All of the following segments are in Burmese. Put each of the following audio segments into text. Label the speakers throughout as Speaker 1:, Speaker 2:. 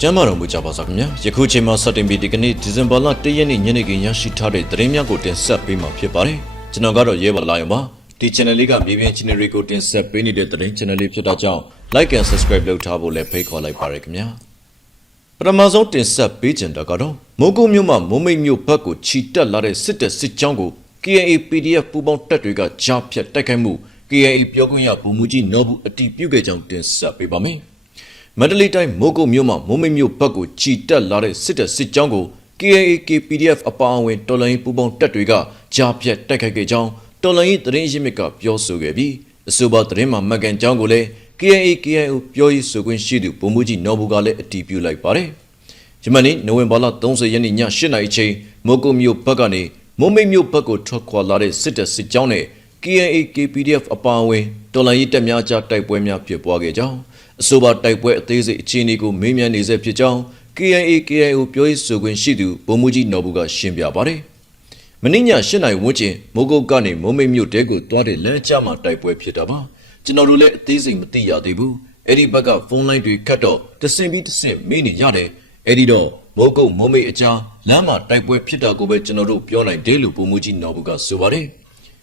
Speaker 1: ကျမ်းမာတော်မူကြပါစားခင်ဗျာယခုချိန်မှာစတင်ပြီးဒီကနေ့ဒီဇင်ဘာလ1ရက်နေ့ညနေခင်းရရှိထားတဲ့သတင်းများကိုတင်ဆက်ပေးမှာဖြစ်ပါတယ်ကျွန်တော်ကတော့ရဲပါလာရုံပါဒီ channel လေးကမြေပြင် channel တွေကိုတင်ဆက်ပေးနေတဲ့သတင်း channel လေးဖြစ်တာကြောင့် like and subscribe လုပ်ထားဖို့လည်းဖိတ်ခေါ်လိုက်ပါရခင်ဗျာပထမဆုံးတင်ဆက်ပေးချင်တာကတော့မိုးကုတ်မြို့မှာမုံမိတ်မြို့ဘက်ကိုခြီတက်လာတဲ့စစ်တပ်စစ်ကြောင်းကို KNA PDF ပူးပေါင်းတပ်တွေကကြားဖြတ်တိုက်ခိုက်မှု KNA ပြောခွင့်ရဗိုလ်မှူးကြီးနော်ဘူးအတီးပြုတ်ခဲ့ကြောင်းတင်ဆက်ပေးပါမယ် မန္တလေးတိုင်းမိုးကုတ်မြို့မှာမိုးမိတ်မြို့ဘက်ကိုခြီတက်လာတဲ့စစ်တပ်စစ်ကြောင်းကို KNA KPDF အပါအဝင်တော်လိုင်းပူးပေါင်းတပ်တွေကကြားဖြတ်တိုက်ခိုက်ခဲ့ကြောင်းတော်လိုင်းရေးသတင်းရင်းမြစ်ကပြောဆိုခဲ့ပြီးအဆိုပါသတင်းမှာမှတ်ကန်ကြောင်းကိုလည်း KNA KNO ပြောရေးဆိုခွင့်ရှိသူဗိုလ်မှူးကြီးနော်ဘူးကလည်းအတည်ပြုလိုက်ပါတယ်။ယမနေ့နိုဝင်ဘာလ30ရက်နေ့ည8:00နာရီချိန်မိုးကုတ်မြို့ဘက်ကနေမုံမိတ်မြို့ဘက်ကိုထွက်ခွာလာတဲ့စစ်တပ်စစ်ကြောင်းနဲ့ KNA KPDF အပါအဝင်တော်လိုင်းရေးတပ်များကြားတိုက်ပွဲများဖြစ်ပွားခဲ့ကြောင်း အဆိုပါတိုက်ပွဲအသေးစိတ်အခြေအနေကိုမေးမြန်းနေဆဲဖြစ်ကြောင်း KNA KNO ပြောရေးဆိုခွင့်ရှိသူဗိုလ်မှူးကြီးနော်ဘူးကရှင်းပြပါတယ်။မင်းည8နိုင်ဝန်းကျင်မိုးကုတ်ကနေမုံမိတ်မြို့တဲကိုသွားတဲ့လမ်းကြားမှာတိုက်ပွဲဖြစ်တာပါကျွန်တော်တို့လည်းအသေးစိတ်မသိရသေးဘူးအဲ့ဒီဘက်ကဖုန်းလိုင်းတွေခတ်တော့တဆင်ပြီးတဆင်မေးနေရတယ်အဲ့ဒီတော့မိုးကုတ်မုံမိတ်အကြားလမ်းမှာတိုက်ပွဲဖြစ်တာကိုပဲကျွန်တော်တို့ပြောနိုင်တယ်လို့ဗိုလ်မှူးကြီးနော်ဘူးကဆိုပါတယ်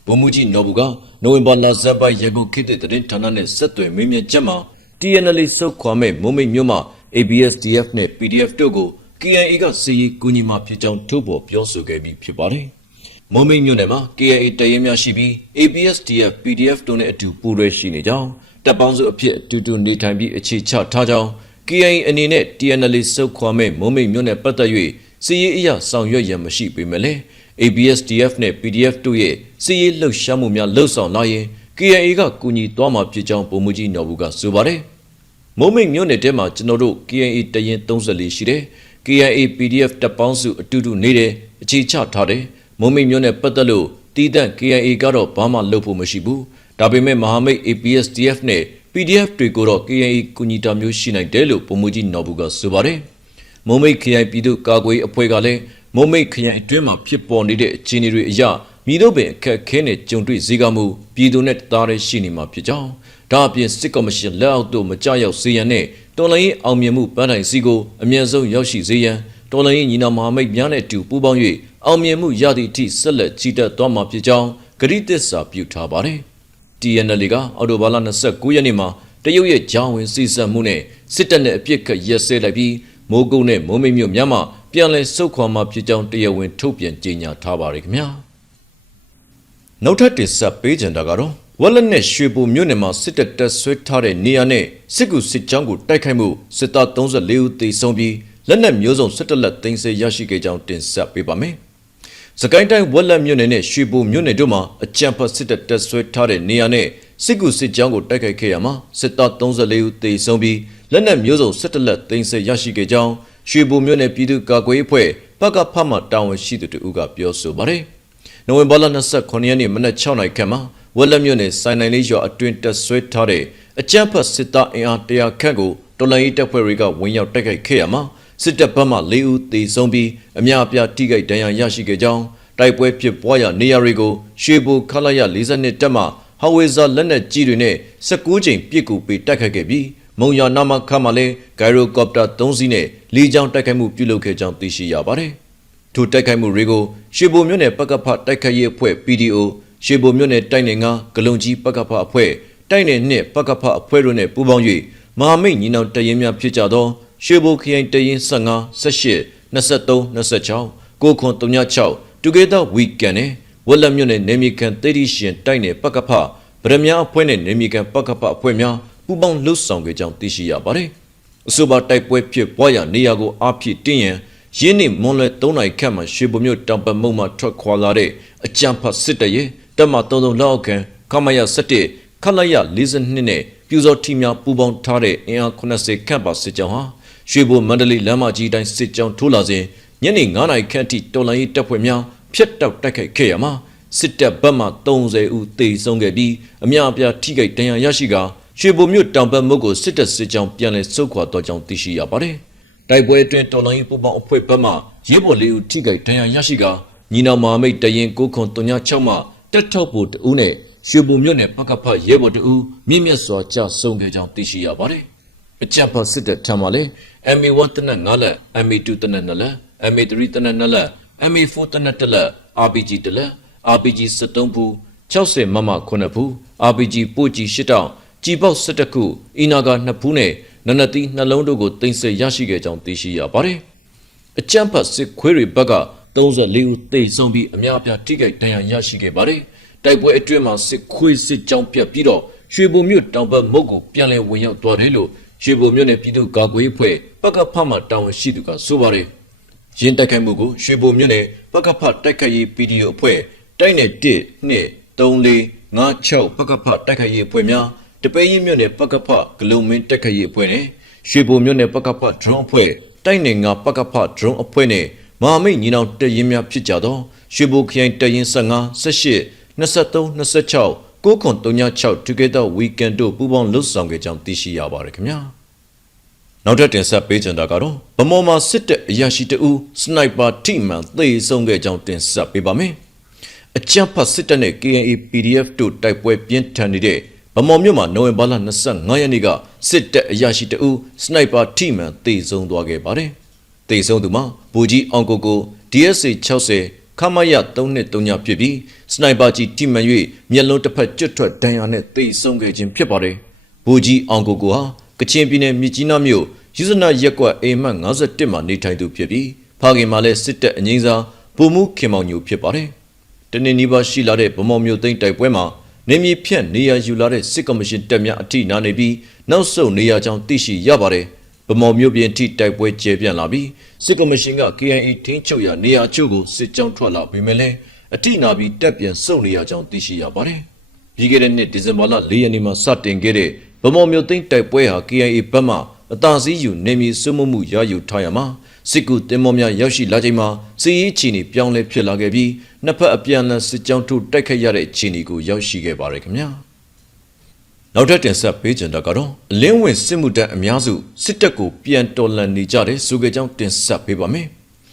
Speaker 1: ဗိုလ်မှူးကြီးနော်ဘူးကနိုဝင်ဘာလဇက်ပိုင်းရန်ကုန်ခေတ်တဲ့သတင်းဌာနနဲ့ဆက်သွယ်မေးမြန်းချက်မှာ TNL စုတ်ခွာမဲ့မုံမိတ်မြို့မှာ ABSDF နဲ့ PDF တို့ကို KNA ကစီရီကူညီမှာဖြစ်ကြောင်းထုတ်ဖော်ပြောဆိုခဲ့ပြီးဖြစ်ပါတယ်။မုံမိတ်မြို့နယ်မှာ KNA တရင်များရှိပြီး ABSDF PDF တို့နဲ့အတူပူးရဲရှိနေကြောင်းတပ်ပေါင်းစုအဖြစ်အတူတူနေထိုင်ပြီးအခြေချထားကြောင်း KNA အနေနဲ့ TNL စုတ်ခွာမဲ့မုံမိတ်မြို့နယ်ပတ်သက်၍စီရီအရာဆောင်ရွက်ရန်မရှိပေမဲ့လည်း ABSDF နဲ့ PDF တို့ရဲ့စီရီလှုပ်ရှားမှုများလှုပ်ဆောင်လာရင် KNA ကကူညီသွားမှာဖြစ်ကြောင်းပုံမှုကြီးနော်ဘူးကဆိုပါတယ်။မုံမိတ်မြို့နယ်ထဲမှာကျွန်တော်တို့ KNA တရင်34ရှိတယ်။ KNA PDF တပ်ပေါင်းစုအတူတူနေတယ်အခြေချထားတယ်။မုံမိတ်မြို့နယ်ပတ်သက်လို့တီးတန့် KNA ကတော့ဘာမှလုပ်ဖို့မရှိဘူး။ဒါပေမဲ့မဟာမိတ် APSDF နဲ့ PDF တွေကိုတော့ KNA ကူညီတာမျိုးရှိနိုင်တယ်လို့ပုံမှုကြီးနော်ဘူးကဆိုပါတယ်။မုံမိတ်ခရိုင်ပြည်သူ့ကာကွယ်ရေးအဖွဲ့ကလည်းမုံမိတ်ခရိုင်အတွင်းမှာဖြစ်ပေါ်နေတဲ့အခြေအနေတွေအရ မိတို့ပင်အခက်ခဲနဲ့ကြုံတွေ့စည်းကမှုပြည်သူနဲ့တားရဲရှိနေမှာဖြစ်ကြောင်းဒါအပြင်စစ်ကော်မရှင်လက်အောက်သို့မကြရောက်စေရန်နဲ့တော်လှန်ရေးအောင်မြင်မှုပန်းတိုင်စီကိုအမြန်ဆုံးရောက်ရှိစေရန်တော်လှန်ရေးညီနောင်မဟာမိတ်များနဲ့အတူပူးပေါင်း၍အောင်မြင်မှုရသည့်အထိဆက်လက်ကြီးတက်သွားမှာဖြစ်ကြောင်းဂရိသစ္စာပြုထားပါတယ်။ TNL ကအော်တိုဘာလ29ရက်နေ့မှာတရုတ်ရဲ့ဂျောင်းဝင်စီစံမှုနဲ့စစ်တပ်နဲ့အပြစ်ခတ်ရက်စဲလိုက်ပြီးမိုးကုတ်နဲ့မိုးမိတ်မြို့များမှာပြန်လည်စုခွာမှာဖြစ်ကြောင်းတရားဝင်ထုတ်ပြန်ကြေညာထားပါတယ်ခင်ဗျာ နောက်ထပ်တင်ဆက်ပေးကြတာကတော့ဝက်လက်နဲ့ရွှေပူမြို့နယ်မှာစစ်တပ်တပ်ဆွဲထားတဲ့နေရာနဲ့စစ်ကူစစ်ကြောင်းကိုတိုက်ခိုက်မှုစစ်သား34ဦးသေဆုံးပြီးလက်နက်မျိုးစုံ17လက်သိမ်းဆည်းရရှိခဲ့ကြောင်းတင်ဆက်ပေးပါမယ်။စကိုင်းတိုင်းဝက်လက်မြို့နယ်နဲ့ရွှေပူမြို့နယ်တို့မှာအကြံဖတ်စစ်တပ်တပ်ဆွဲထားတဲ့နေရာနဲ့စစ်ကူစစ်ကြောင်းကိုတိုက်ခိုက်ခဲ့ရမှာစစ်သား34ဦးသေဆုံးပြီးလက်နက်မျိုးစုံ17လက်သိမ်းဆည်းရရှိခဲ့ကြောင်းရွှေဘုံမြို့နယ်ပြည်သူ့ကာကွယ်ရေးအဖွဲ့ပကဖမှတာဝန်ရှိသူတို့ကပြောဆိုပါတယ်။ နိုဝင်ဘာလ29ရက်နေ့မနက်6နာရီခန့်မှာဝက်လက်မြို့နယ်စိုင်းနိုင်လေးရွာအတွင်းတပ်ဆွဲထားတဲ့အကြမ်းဖက်စစ်သားအင်အား100ခန့်ကိုတော်လှန်ရေးတပ်ဖွဲ့တွေကဝင်ရောက်တိုက်ခိုက်ခဲ့ရမှာစစ်တပ်ဘက်မှ၄ဦးသေဆုံးပြီးအများအပြားထိခိုက်ဒဏ်ရာရရှိခဲ့ကြောင်းတိုက်ပွဲဖြစ်ပွားရာနေရာတွေကိုရွှေဘိုခလာရ42တပ်မှဟဝေဇာလက်နက်ကြီးတွေနဲ့19ချိန်ပစ်ကူပေးတိုက်ခိုက်ခဲ့ပြီးမုံရနာမခါမှလည်းဂိုင်ရိုကော်ပတာ3စီးနဲ့လေကြောင်းတိုက်ခိုက်မှုပြုလုပ်ခဲ့ကြောင်းသိရှိရပါတယ်။ ထိုတိုက်ခိုက်မှုတွေကိုရွှေဘိုမြို့နယ်ပကဖတိုက်ခိုက်ရေးအဖွဲ့ PDO ရွှေဘိုမြို့နယ်တိုက်နယ်ငါဂလုံကြီးပကဖအဖွဲ့တိုက်နယ်နှစ်ပကဖအဖွဲ့တို့နဲ့ပူးပေါင်း၍မဟာမိတ်ညီနောင်တရင်များဖြစ်ကြသောရွှေဘိုခရိုင်တရင်15 18 23 26 936 Together Weekend နဲ့ဝက်လက်မြို့နယ်နေမီကန်တေဒီရှင်တိုက်နယ်ပကဖဗရမ ्या အဖွဲ့နဲ့နေမီကန်ပကဖအဖွဲ့များပူးပေါင်းလှုပ်ဆောင်ခဲ့ကြောင်းသိရှိရပါတယ်။အဆိုပါတိုက်ပွဲဖြစ်ပွားရာနေရာကိုအားဖြည့်တင်းရန် ရင်းနှင့်မွန်လွယ်၃နိုင်ခန့်မှရွှေဘုံမြို့တောင်ပမုံမှထွက်ခွာလာတဲ့အကြံဖတ်စစ်တရဲတပ်မ33လောက်ခံခမရ17ခလရ42နဲ့ပြူစောထီများပူးပေါင်းထားတဲ့အင်အား80ခန့်ပါစစ်ကြောင်းဟာရွှေဘုံမန္တလေးလမ်းမကြီးတိုင်းစစ်ကြောင်းထိုးလာစဉ်ညနေ9နာရီခန့်ထိတော်လိုင်းရေးတပ်ဖွဲ့များဖျက်တောက်တိုက်ခိုက်ခဲ့ရမှာစစ်တပ်ဘက်မှ30ဦးသေဆုံးခဲ့ပြီးအများအပြားထိခိုက်ဒဏ်ရာရရှိကာရွှေဘုံမြို့တောင်ဘက်မုတ်ကိုစစ်တပ်စစ်ကြောင်းပြန်လည်ဆုတ်ခွာတော့ကြောင်းသိရှိရပါတယ်။ တိုက်ပွဲအတွင်းတော်လိုင်းပူပေါင်းအဖွဲ့ဘက်မှရဲဘော်လေးဦးထိခိုက်ဒဏ်ရာရရှိကာညီနောင်မဟာမိတ်တရင်9ခွန်36မှတက်ထောက်ဖို့တဦးနဲ့ရွှေဘုံမြို့နယ်ပကဖရဲဘော်တဦးမြင့်မြတ်စွာကြဆုံခဲ့ကြောင်းသိရှိရပါတယ်။အကြံဖတ်စစ်တဲ့ထံမှာလေ MA1 တနက်9လက် MA2 တနက်2လက် MA3 တနက်2လက် MA4 တနက်1လက် RPG တလက် RPG 73ဘူး60မမ9ဘူး RPG ပို့ကြီး8တောင်ကြည်ပေါက်17ခုအီနာဂါ2ဘူးနဲ့ နနတိနှလုံးတို့ကိုတင်ဆက်ရရှိခဲ့ကြောင်းသိရှိရပါတယ်အကြံဖတ်စစ်ခွေးတွေဘက်က34ဦးသေဆုံးပြီးအများအပြားထိခိုက်ဒဏ်ရာရရှိခဲ့ပါတယ်တိုက်ပွဲအတွင်းမှာစစ်ခွေးစစ်ကြောင်းပြတ်ပြီးတော့ရွှေဘုံမြို့တောင်ဘက်မုတ်ကိုပြန်လည်ဝင်ရောက်သွားတယ်လို့ရွှေဘုံမြို့နယ်ပြည်သူ့ကာကွယ်ရေးအဖွဲ့ပကဖမှတာဝန်ရှိသူကဆိုပါတယ်ရင်းတိုက်ခိုက်မှုကိုရွှေဘုံမြို့နယ်ပကဖတိုက်ခိုက်ရေး PDO အဖွဲ့တိုက်နယ်1 2 3 4 5 6ပကဖတိုက်ခိုက်ရေးအဖွဲ့များ တပည့်ရင်မြို့နယ်ပကဖဂလုံမင်းတိုက်ခိုက်ရေးအဖွဲ့နဲ့ရွှေဘုံမြို့နယ်ပကဖ drone အဖွဲ့တိုက်နယ်5ပကဖ drone အဖွဲ့နဲ့မဟာမိတ်ညီနောင်တရင်များဖြစ်ကြသောရွှေဘိုခရိုင်တရင်15 18 23 26 936 Together Weekend တို့ပူးပေါင်းလှုပ်ဆောင်ခဲ့ကြောင်းသိရှိရပါတယ်ခင်ဗျာနောက်ထပ်တင်ဆက်ပေးကြတာကတော့ဗမော်မှာစစ်တပ်အရာရှိတဦးစနိုက်ပါထိမှန်သေဆုံးခဲ့ကြောင်းတင်ဆက်ပေးပါမယ်အကြမ်းဖတ်စစ်တပ်နဲ့ KNA PDF တို့တိုက်ပွဲပြင်းထန်နေတဲ့ ဗမော်မြို့မှာနိုဝင်ဘာလ25ရက်နေ့ကစစ်တပ်အရာရှိတဦးစနိုက်ပါထိမှန်သေဆုံးသွားခဲ့ပါတယ်သေဆုံးသူမှာဘူကြီးအောင်ကိုကို DSA 60ခမရ323ဖြစ်ပြီးစနိုက်ပါကြီးထိမှန်၍မျက်လုံးတစ်ဖက်ကျွတ်ထွက်ဒဏ်ရာနဲ့သေဆုံးခဲ့ခြင်းဖြစ်ပါတယ်။ဘူကြီးအောင်ကိုကိုဟာကချင်ပြည်နယ်မြစ်ကြီးနားမြို့ယူဇနာရက်ကွက်အိမ်မက်51မှာနေထိုင်သူဖြစ်ပြီးဖခင်မှာလည်းစစ်တပ်အငိမ့်စာပုံမှုခင်မောင်ညိုဖြစ်ပါတယ်။တနင်္နီပါရှိလာတဲ့ဗမော်မြို့သိမ်းတိုက်ပွဲမှာ နေမြေဖြန့်နေရယူလာတဲ့စစ်ကော်မရှင်တပ်များအထိနာနေပြီးနောက်ဆုတ်နေရကြောင်းသိရှိရပါတယ်။ဗမော်မြို့ပြင်ထိတိုက်ပွဲကျဲပြန့်လာပြီးစစ်ကော်မရှင်က KIA ထင်းချုပ်ရာနေရာချို့ကိုစစ်ကြောင်းထွက်လာပေမဲ့လည်းအထိနာပြီးတပ်ပြန်ဆုတ်နေရကြောင်းသိရှိရပါတယ်။ပြီးခဲ့တဲ့နှစ်ဒီဇင်ဘာလ၄ရက်နေ့မှာစတင်ခဲ့တဲ့ဗမော်မြို့သိမ်းတိုက်ပွဲဟာ KIA ဘက်မှအသာစီးယူနေမြေစွမှုမှုရယူထားရမှာ စစ်ကူတင်မောများရောက်ရှိလာချိန်မှာစီးရေးချီနေပြောင်းလဲဖြစ်လာခဲ့ပြီးနှစ်ဖက်အပြန်အလှန်စစ်ကြောင်းထုတ်တိုက်ခိုက်ရတဲ့ခြေအနေကိုရောက်ရှိခဲ့ပါတယ်ခင်ဗျာ။နောက်ထပ်တင်ဆက်ပေးကြတာကတော့အလင်းဝင်စစ်မှုတပ်အများစုစစ်တပ်ကိုပြန်တော်လှန်နေကြတဲ့စုကြကြောင်းတင်ဆက်ပေးပါမယ်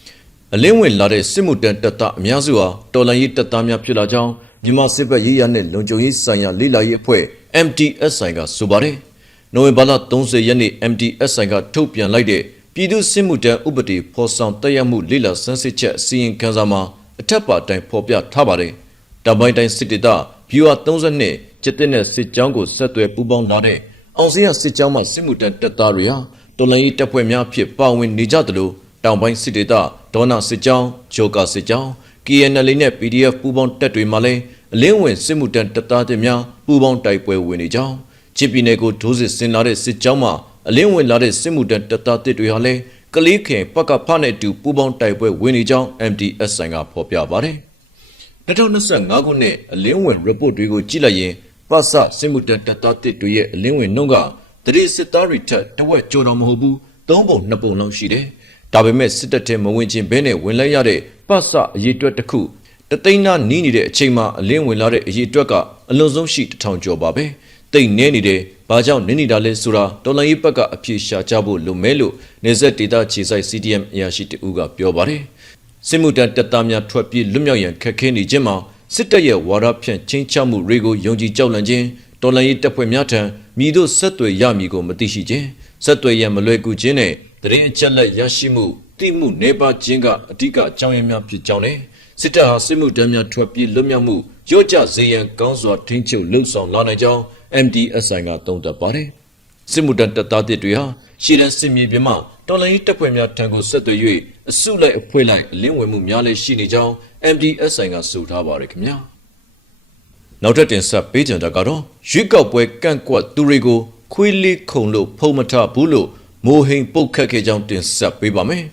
Speaker 1: ။အလင်းဝင်လာတဲ့စစ်မှုတပ်တပ်သားအများစုဟာတော်လှန်ရေးတပ်သားများဖြစ်လာကြောင်းမြန်မာစစ်ဘက်ရေးရနဲ့လုံခြုံရေးဆိုင်ရာလေးလာရေးအဖွဲ့ MTSI ကဆိုပါတယ်။နိုဝင်ဘာလ30ရက်နေ့ MTSI ကထုတ်ပြန်လိုက်တဲ့ ပြည်သူစစ်မှုတပ်ဥပဒေဖော်ဆောင်တက်ရမှုလေးလာစမ်းစစ်ချက်အစီရင်ခံစာမှာအထက်ပါတိုင်းဖော်ပြထားပါတယ်။တပိုင်းတိုင်းစစ်တေတာ viewer 32ကျက်တဲ့နဲ့စစ်ကြောင်းကိုဆက်သွယ်ပူးပေါင်းလာတဲ့အောင်စင်းရစစ်ကြောင်းမှစစ်မှုတပ်တပ်သားတွေဟာတော်လှန်ရေးတပ်ဖွဲ့များဖြစ်ပါဝင်နေကြသလိုတောင်ပိုင်းစစ်တေတာဒေါနာစစ်ကြောင်းဂျိုကာစစ်ကြောင်း KNL နဲ့ PDF ပူးပေါင်းတပ်တွေမှလည်းအလင်းဝင်စစ်မှုတပ်တပ်သားတွေများပူးပေါင်းတိုက်ပွဲဝင်နေကြောင်းချစ်ပြည်နယ်ကိုဒိုးစစ်ဆင်လာတဲ့စစ်ကြောင်းမှ အလင်းဝင်လာတဲ့စစ်မှုတပ်တပ်သားတွေဟာလည်းကလေးခင်ပကဖနဲ့တူပူးပေါင်းတိုက်ပွဲဝင်နေကြောင်း MDS ဆိုင်ကဖော်ပြပါတယ်2025ခုနှစ်အလင်းဝင် report တွေကိုကြည့်လိုက်ရင်ပတ်စစစ်မှုတပ်တပ်သားတွေရဲ့အလင်းဝင်နှုန်းကတတိစစ်သားတွေထက်တဝက်ကျော်တော်မဟုတ်ဘူးသုံးပုံနှစ်ပုံလောက်ရှိတယ်ဒါပေမဲ့စစ်တပ်ထဲမဝင်ခြင်းဘဲနဲ့ဝင်လိုက်ရတဲ့ပတ်စအရေးတွက်တစ်ခုတသိန်းနာနီးနေတဲ့အချိန်မှာအလင်းဝင်လာတဲ့အရေးတွက်ကအလွန်ဆုံးရှိတထောင်ကျော်ပါပဲတိတ်နေနေတယ် ဘာကြောင့်နင်းနေတာလဲဆိုတာတော်လိုင်းရေးဘက်ကအပြေရှာကြဖို့လိုမဲလို့နေဆက်ဒေတာခြေဆိုင် CDM အရာရှိတဦးကပြောပါတယ်စစ်မှုတန်းတပ်သားများထွက်ပြေးလွတ်မြောက်ရန်ခက်ခဲနေခြင်းမှာစစ်တပ်ရဲ့ဝါဒဖြန့်ချင်းချမှုတွေကိုယုံကြည်ကြောက်လန့်ခြင်းတော်လှန်ရေးတပ်ဖွဲ့များထံမြည်တို့ဆက်သွယ်ရမည်ကိုမသိရှိခြင်းဆက်သွယ်ရန်မလွယ်ကူခြင်းနဲ့တရင်အချက်လက်ရရှိမှုတိမှုနေပါခြင်းကအဓိကအကြောင်းရင်းများဖြစ်ကြောင်းနဲ့စစ်တပ်ဟာစစ်မှုတန်းများထွက်ပြေးလွတ်မြောက်မှုရော့ကျစေရန်ကောင်းစွာထိန်းချုပ်လှုပ်ဆောင်လာနိုင်ကြောင်း MDSI ကသုံးသပ်ပါတယ်စစ်မှုတန်းတပ်သားတွေဟာရှီရန်စစ်မြေပြင်မှာတော်လိုင်းတပ်ဖွဲ့များထံကိုဆက်သွယ်၍အစုလိုက်အဖွဲ့လိုက်အလင်းဝင်မှုများလည်းရှိနေကြောင်း MDSI ကဆိုထားပါတယ်ခင်ဗျာနောက်ထပ်တင်ဆက်ပေးကြတာကတော့ရွေးကောက်ပွဲကန့်ကွက်သူတွေကိုခွေးလေးခုံလို့ဖုံမထဘူးလို့မိုဟိန်ပုတ်ခတ်ခဲ့ကြောင်းတင်ဆက်ပေးပါမယ်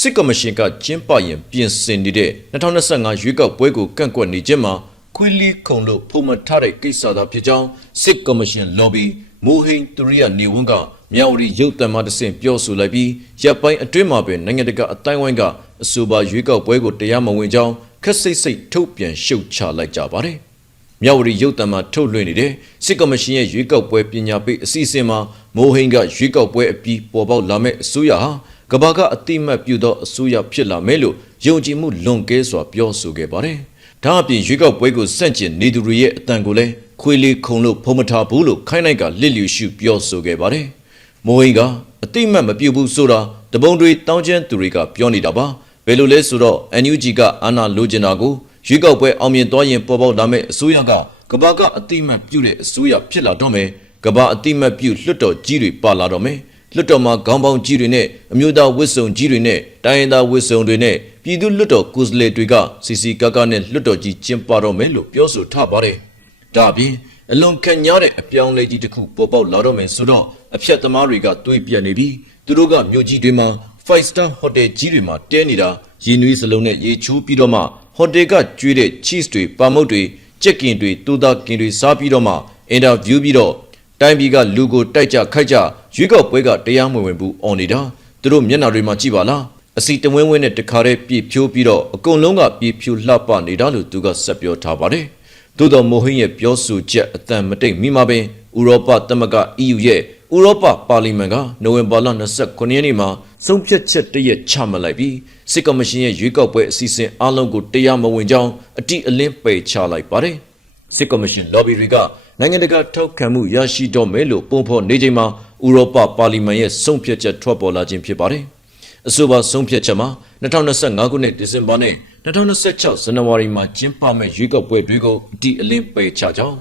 Speaker 1: စစ်ကော်မရှင်ကကျင်းပရင်ပြင်ဆင်နေတဲ့2025ရွေးကောက်ပွဲကိုကန့်ကွက်နေခြင်းမှာ ခွေးလေးခုံလို့ဖုံမထတဲ့ကိစ္စသာဖြစ်ကြောင်းစစ်ကော်မရှင် lobby မိုဟိန်သူရိယနေဝန်းကမြောက်ရီရုပ်တံမှတဆင့်ပြောဆိုလိုက်ပြီးရပ်ပိုင်းအတွင်းမှာပင်နိုင်ငံတကာအတိုင်းဝိုင်းကအဆိုပါရွေးကောက်ပွဲကိုတရားမဝင်ကြောင်းခက်စိတ်စိတ်ထုတ်ပြန်ရှုတ်ချလိုက်ကြပါတယ်။မြောက်ရီရုပ်တံမှထုတ်လွှင့်နေတဲ့စစ်ကော်မရှင်ရဲ့ရွေးကောက်ပွဲပညာပေးအစီအစဉ်မှာမိုဟိန်ကရွေးကောက်ပွဲအပြီးပေါ်ပေါက်လာမဲ့အစိုးရဟာကဘာကအတိမတ်ပြုသောအစိုးရဖြစ်လာမယ်လို့ယုံကြည်မှုလွန်ကဲစွာပြောဆိုခဲ့ပါတယ်။ ဒါအပြင်ရွေးကောက်ပွဲကိုစန့်ကျင်နေသူတွေရဲ့အတန်ကိုလည်းခွေးလေးခုံလို့ဖုံးမထားဘူးလို့ခိုင်းလိုက်ကလစ်လျူရှုပြောဆိုခဲ့ပါတယ်။မိုးဟိန်းကအတိမတ်မပြုတ်ဘူးဆိုတာတပုံတွေတောင်းကျမ်းသူတွေကပြောနေတာပါဘယ်လိုလဲဆိုတော့ NUG ကအာဏာလိုချင်တာကိုရွေးကောက်ပွဲအောင်မြင်သွားရင်ပေါ်ပေါက်လာမယ့်အစိုးရကကဘာကအတိမတ်ပြုတ်တဲ့အစိုးရဖြစ်လာတော့မယ်ကဘာအတိမတ်ပြုတ်လွတ်တော်ကြီးတွေပါလာတော့မယ်လွတ်တော်မှာခေါင်းပေါင်းကြီးတွေနဲ့အမျိုးသားဝစ်စုံကြီးတွေနဲ့တိုင်းရင်းသားဝစ်စုံတွေနဲ့ ပြည်သူလွတ်တော်ကိုယ်စားလှယ်တွေကစီစီကားကားနဲ့လွတ်တော်ကြီးကျင်းပတော့မယ်လို့ပြောဆိုထားပါတယ်ဒါအပြင်အလွန်ခံညားတဲ့အပြောင်းလဲကြီးတစ်ခုပေါ်ပေါက်လာတော့မယ်ဆိုတော့အဖြတ်သမားတွေကတွေးပြနေပြီးသူတို့ကမြို့ကြီးတွေမှာ five star hotel ကြီးတွေမှာတဲနေတာရင်းနှီးစလုံးနဲ့ရေချိုးပြီးတော့မှဟိုတယ်ကကျွေးတဲ့ cheese တွေပါမုတ်တွေကြက်ကင်တွေတူသားကင်တွေစားပြီးတော့မှအင်တာဗျူးပြီးတော့တိုင်းပြည်ကလူကိုတိုက်ကြခိုက်ကြရွေးကောက်ပွဲကတရားမဝင်ဘူးអော်နေတာသူတို့မျက်နှာတွေမှာကြည့်ပါလား အစီတဝင်းဝင်းနဲ့တခါတည်းပြည့်ဖြိုးပြီးတော့အကုန်လုံးကပြည့်ဖြိုးလှပနေတာလို့သူကဆက်ပြောထားပါတယ်သို့တော်မိုဟင်းရဲ့ပြောဆိုချက်အတန်မတိတ်မိမှာပင်ဥရောပသမဂ္ဂ EU ရဲ့ဥရောပပါလီမန်ကနိုဝင်ဘာလ29ရက်နေ့မှာဆုံးဖြတ်ချက်တရက်ချမှတ်လိုက်ပြီးစစ်ကော်မရှင်ရဲ့ရွေးကောက်ပွဲအစီအစဉ်အလုံးကိုတရားမဝင်ကြောင်းအတိအလင်းပယ်ချလိုက်ပါတယ်စစ်ကော်မရှင် lobby တွေကနိုင်ငံတကာထောက်ခံမှုရရှိတော့မယ်လို့ပုံဖော်နေချိန်မှာဥရောပပါလီမန်ရဲ့ဆုံးဖြတ်ချက်ထွက်ပေါ်လာခြင်းဖြစ်ပါတယ် အဆိုပါဆုံးဖြတ်ချက်မှာ2025ခုနှစ်ဒီဇင်ဘာနဲ့2026ဇန်နဝါရီမှာကျင်းပမယ့်ရွေးကောက်ပွဲတွေကိုအတိအလင်းပယ်ချကြောင်း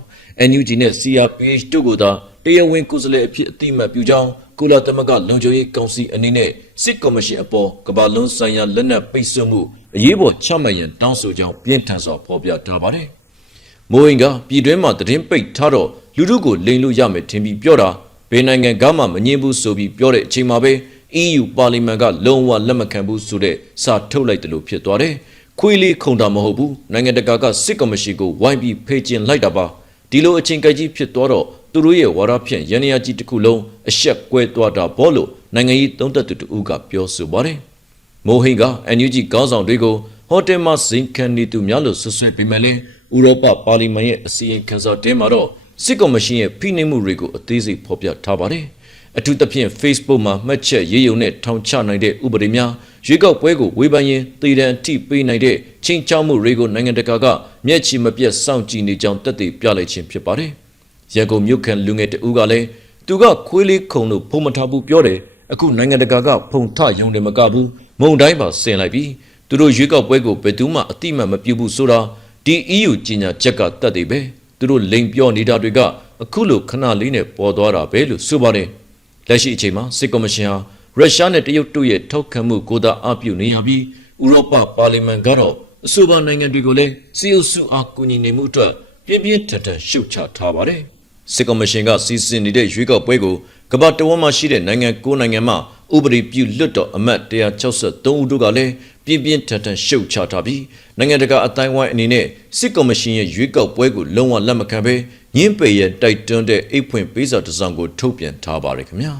Speaker 1: NUG နဲ့ CRPH တို့ကသာတရားဝင်ကိုယ်စားလှယ်အဖြစ်အတိအမှတ်ပြုကြောင်းကုလသမဂ္ဂလုံခြုံရေးကောင်စီအနေနဲ့စစ်ကော်မရှင်အပေါ်ကမ္ဘာလုံးဆိုင်ရာလက်နက်ပိတ်ဆို့မှုအရေးပေါ်ချမှတ်ရန်တောင်းဆိုကြောင်းပြင်းထန်စွာဖော်ပြထားပါတယ်။မိုးရင်ကပြည်တွင်းမှာသတင်းပိတ်ထားတော့လူထုကိုလိန်လို့ရမယ်ထင်ပြီးပြောတာဘယ်နိုင်ငံကမှမငြင်းဘူးဆိုပြီးပြောတဲ့အချိန်မှာပဲ EU ပါလီမန်ကလုံးဝလက်မခံဘူးဆိုတဲ့စာထုတ်လိုက်တယ်လို့ဖြစ်သွားတယ်။ခွေးလေးခုံတာမဟုတ်ဘူးနိုင်ငံတကာကစစ်ကော်မရှင်ကိုဝိုင်းပြီးဖေးကျင်လိုက်တာပါဒီလိုအချိန်ကြိုက်ကြီးဖြစ်သွားတော့သူတို့ရဲ့ဝါဒဖြန့်ရန်ရကြီးတစ်ခုလုံးအဆက်ကွဲသွားတာဘောလို့နိုင်ငံရေးသုံးသက်သူတူကပြောဆိုပါတယ်။မိုဟင်က NUG ကောင်းဆောင်တွေကိုဟိုတယ်မှာဇင်ခံနေသူများလို့ဆွဆွဲပေးမယ်လေဥရောပပါလီမန်ရဲ့အစည်းအဝေးခန်းစာတင်မှာတော့စစ်ကော်မရှင်ရဲ့ဖိနှိပ်မှုတွေကိုအသေးစိတ်ဖော်ပြထားပါတယ်။ အထူးသဖြင့် Facebook မှာမှတ်ချက်ရေးရုံနဲ့ထောင်ချနိုင်တဲ့ဥပဒေများရွေးကောက်ပွဲကိုဝေဖန်ရင်တည်တံအထိပေးနိုင်တဲ့ချင်းချောက်မှုတွေကိုနိုင်ငံတကာကမျက်ခြေမပြတ်စောင့်ကြည့်နေကြောင်းတက်တည်ပြလိုက်ခြင်းဖြစ်ပါတယ်။ရန်ကုန်မြို့ခံလူငယ်တဦးကလည်းသူကခွေးလေးခုံလို့ဖုံမထားဘူးပြောတယ်အခုနိုင်ငံတကာကဖုံထယုံတယ်မကဘူးမုံတိုင်းပါဆင်လိုက်ပြီးသူတို့ရွေးကောက်ပွဲကိုဘယ်သူမှအတိမတ်မပြုဘူးဆိုတာဒီ EU ကြီးညာချက်ကတက်တည်ပဲသူတို့လိန်ပြောနေတာတွေကအခုလိုခဏလေးနဲ့ပေါ်သွားတာပဲလို့ဆိုပါတယ်။ လက်ရှိအချိန်မှာစစ်ကော်မရှင်ဟာရုရှားနဲ့တရုတ်တို့ရဲ့ထောက်ခံမှုကိုသာအပြုနေရပြီးဥရောပပါလီမန်ကတော့အဆိုပါနိုင်ငံတွေကိုလည်းစီအုပ်စုအားကူညီနေမှုအတွက်ပြင်းပြင်းထန်ထန်ရှုတ်ချထားပါတယ်။စစ်ကော်မရှင်ကစီစဉ်နေတဲ့ရွေးကောက်ပွဲကိုကမ္ဘာတဝန်းမှာရှိတဲ့နိုင်ငံ၉နိုင်ငံမှဥပဒေပြုလွတ်တော်အမတ်163ဦးတို့ကလည်းပြင်းပြင်းထန်ထန်ရှုတ်ချထားပြီးနိုင်ငံတကာအတိုင်းဝိုင်းအနေနဲ့စစ်ကော်မရှင်ရဲ့ရွေးကောက်ပွဲကိုလုံးဝလက်မခံဘဲ ညှင်းပယ်ရတိုက်တွန်းတဲ့အိတ်ဖွင့်ပေးစာတစ်စောင်ကိုထုတ်ပြန်ထားပါတယ်ခင်ဗျာ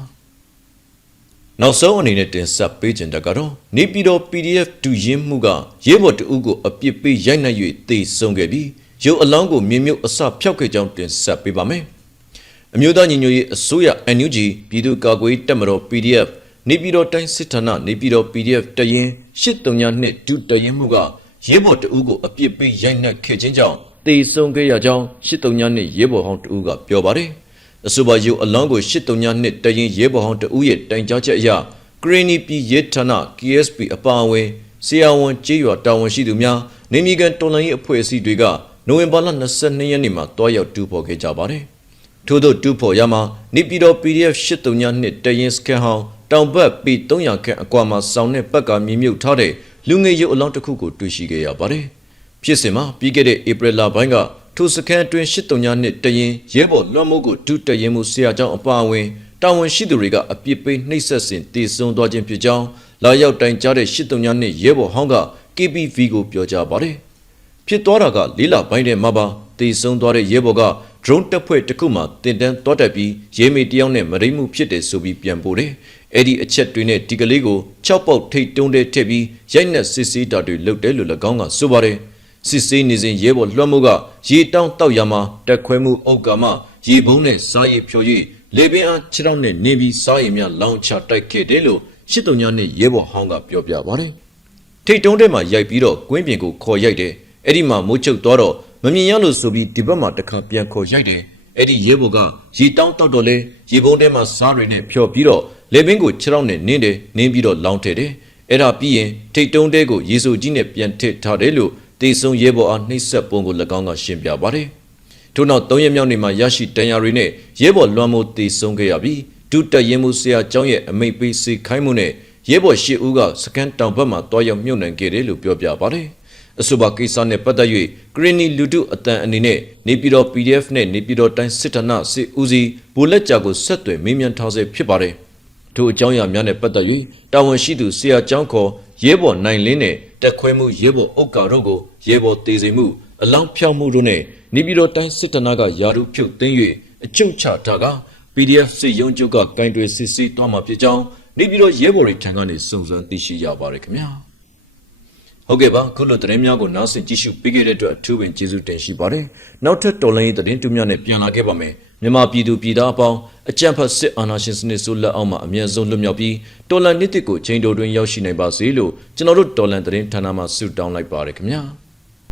Speaker 1: ။နောက်ဆုံးအနေနဲ့တင်ဆက်ပေးခြင်းတကတော့နေပြည်တော် PDF တူရင်းမှုကရဲဘော်တအုပ်ကိုအပြစ်ပေးရိုက်နှက်၍တေဆုံးခဲ့ပြီးရုပ်အလောင်းကိုမြင်းမြုပ်အစဖျောက်ခဲ့ကြောင်းတင်ဆက်ပေးပါမယ်။အမျိုးသားညီညွတ်ရေးအစိုးရ NUG ပြည်သူ့ကာကွယ်တပ်မတော် PDF နေပြည်တော်တိုင်းစစ်ဌာနနေပြည်တော် PDF တရင်832ဒုတရင်မှုကရဲဘော်တအုပ်ကိုအပြစ်ပေးရိုက်နှက်ခဲ့ခြင်းကြောင့် တေဆုံးခဲ့ရကြောင်း832ရဲဘော်ဟောင်းတအုပ်ကပြောပါတယ်။အဆိုပါရုပ်အလောင်းကို832တရင်ရဲဘော်ဟောင်းတဦးရဲ့တိုင်ကြားချက်အရကရနီပြည်ရဲဌာန KSP အပါအဝင်ဆီယာဝန်ကျေးရွာတာဝန်ရှိသူများနေမီကန်တော်လှန်ရေးအဖွဲ့အစည်းတွေကနိုဝင်ဘာလ22ရက်နေ့မှာတွားရောက်တူဖော်ခဲ့ကြပါတယ်။ထို့သောတူဖော်ရမှာနေပြည်တော် PDF 832တရင်စကန်ဟောင်းတောင်ဘက်ပေ300 ခန့်အကွာမှာစောင်းတဲ့ဘက်ကမြင်မြုပ်ထားတဲ့လူငယ်ရုပ်အလောင်းတစ်ခုကိုတွေ့ရှိခဲ့ရပါတယ်။ ဖြစ်စဉ်မှာပြီးခဲ့တဲ့ဧပြီလပိုင်းကထိုစခန်းအတွင်း839နှစ်တရင်ရဲဘော်လွှမ်းမိုးကိုဒုတရင်မှုဆရာကျောင်းအပါအဝင်တာဝန်ရှိသူတွေကအပြစ်ပေးနှိပ်စက်စဉ်တည်ဆုံသွားခြင်းဖြစ်ကြောင်းလာရောက်တိုင်ကြားတဲ့839နှစ်ရဲဘော်ဟောင်းက KPV ကိုပြောကြားပါတယ်။ဖြစ်သွားတာကလေးလပိုင်းထဲမှာပါတည်ဆုံသွားတဲ့ရဲဘော်က drone တပ်ဖွဲ့တစ်ခုမှတင်တန်းတောတက်ပြီးရဲမေတယောက်နဲ့မရိမှုဖြစ်တယ်ဆိုပြီးပြန်ပို့တယ်။အဲ့ဒီအချက်တွေနဲ့ဒီကလေးကို6ပေါက်ထိတ်တုံးတဲ့ထည့်ပြီးရိုက်နှက်စစ်ဆေးတာတွေလုပ်တယ်လို့၎င်းကဆိုပါတယ်။ စစ်ဆေးနေစဉ်ရဲဘော်လွှမ်းမိုးကရေတောင်းတောက်ရမှာတက်ခွဲမှုအုပ်ကမှရေဘုံနဲ့စားရည်ဖြို၍လေပင်အားခြေထောက်နဲ့နေပြီးစားရည်များလောင်ချတိုက်ခဲ့တယ်လို့ရှစ်တုံညာနဲ့ရဲဘော်ဟောင်းကပြောပြပါတယ်။ထိတ်တုံးထဲမှာရိုက်ပြီးတော့ကွင်းပြင်ကိုခေါ်ရိုက်တယ်။အဲ့ဒီမှာမိုးချုပ်သွားတော့မမြင်ရလို့ဆိုပြီးဒီဘက်မှာတစ်ခါပြန်ခေါ်ရိုက်တယ်။အဲ့ဒီရဲဘော်ကရေတောင်းတောက်တော့လဲရေပုံးထဲမှာစားတွေနဲ့ဖျော်ပြီးတော့လေပင်ကိုခြေထောက်နဲ့နင်းတယ်နင်းပြီးတော့လောင်းထည့်တယ်အဲ့ဒါပြီးရင်ထိတ်တုံးတဲကိုရေဆိုကြီးနဲ့ပြန်ထည့်ထားတယ်လို့ တေဆုံရဲဘော်အားနှိပ်စက်ပုံကို၎င်းကရှင်းပြပါတယ်ထို့နောက်၃ရက်မြောက်နေ့မှာရရှိတန်ရာတွေနဲ့ရဲဘော်လွှမ်းမိုးတေဆုံခဲ့ရပြီးဒုတက်ရင်မှုဆရာကျောင်းရဲ့အမိတ်ပေးစေခိုင်းမှုနဲ့ရဲဘော်ရှစ်ဦးကစကန်တောင်ဘက်မှာတွားရောက်မြုပ်နှံခဲ့တယ်လို့ပြောပြပါတယ်အဆိုပါကိစ္စနဲ့ပတ်သက်၍ဂရင်းနီလူတုအတန်အနေနဲ့နေပြည်တော် PDF နဲ့နေပြည်တော်တိုင်းစစ်ဌာနစစ်ဦးစီးဘူလက်ကြာကိုဆက်သွယ်မေးမြန်းထားဆဲဖြစ်ပါတယ်။ထို့အကြောင်းအရာများနဲ့ပတ်သက်၍တာဝန်ရှိသူဆရာကျောင်းခေါ်ရဲဘော်နိုင်လင်းနဲ့ တက်ခွဲမှုရဲဘော်အုတ်ကာတို့ကိုရဲဘော်တေစီမှုအလောင်းဖြောက်မှုတို့နဲ့နေပြည်တော်တိုင်းစစ်ဌာနကယာရုဖြုတ်သိမ်း၍အချုပ်ချထားက PDF စစ်ရုံးချုပ်ကကင်တွယ်စစ်ဆေးသွားမှာဖြစ်ကြောင်းနေပြည်တော်ရဲဘော်တွေထံကနေစုံစမ်းသိရှိရပါတယ်ခင်ဗျာ။ဟုတ်ကဲ့ပါခုလိုသတင်းများကိုနားဆင်ကြည့်ရှုပေးခဲ့တဲ့အတွက်အထူးပင်ကျေးဇူးတင်ရှိပါတယ်။နောက်ထပ်တော်လိုင်းရေးသတင်းတူများနဲ့ပြန်လာခဲ့ပါမယ်။ မြန်မာပြည်သူပြည်သားအပေါင်းအကြံဖတ်စစ်အာဏာရှင်စနစ်ဆိုးလက်အောက်မှာအမြင့်ဆုံးလွတ်မြောက်ပြီးတော်လန်နှစ်တစ်ကိုချိန်တိုတွင်ရောက်ရှိနိုင်ပါစေလို့ကျွန်တော်တို့တော်လန်သတင်းဌာနမှဆုတောင်းလိုက်ပါတယ်ခင်ဗျာ။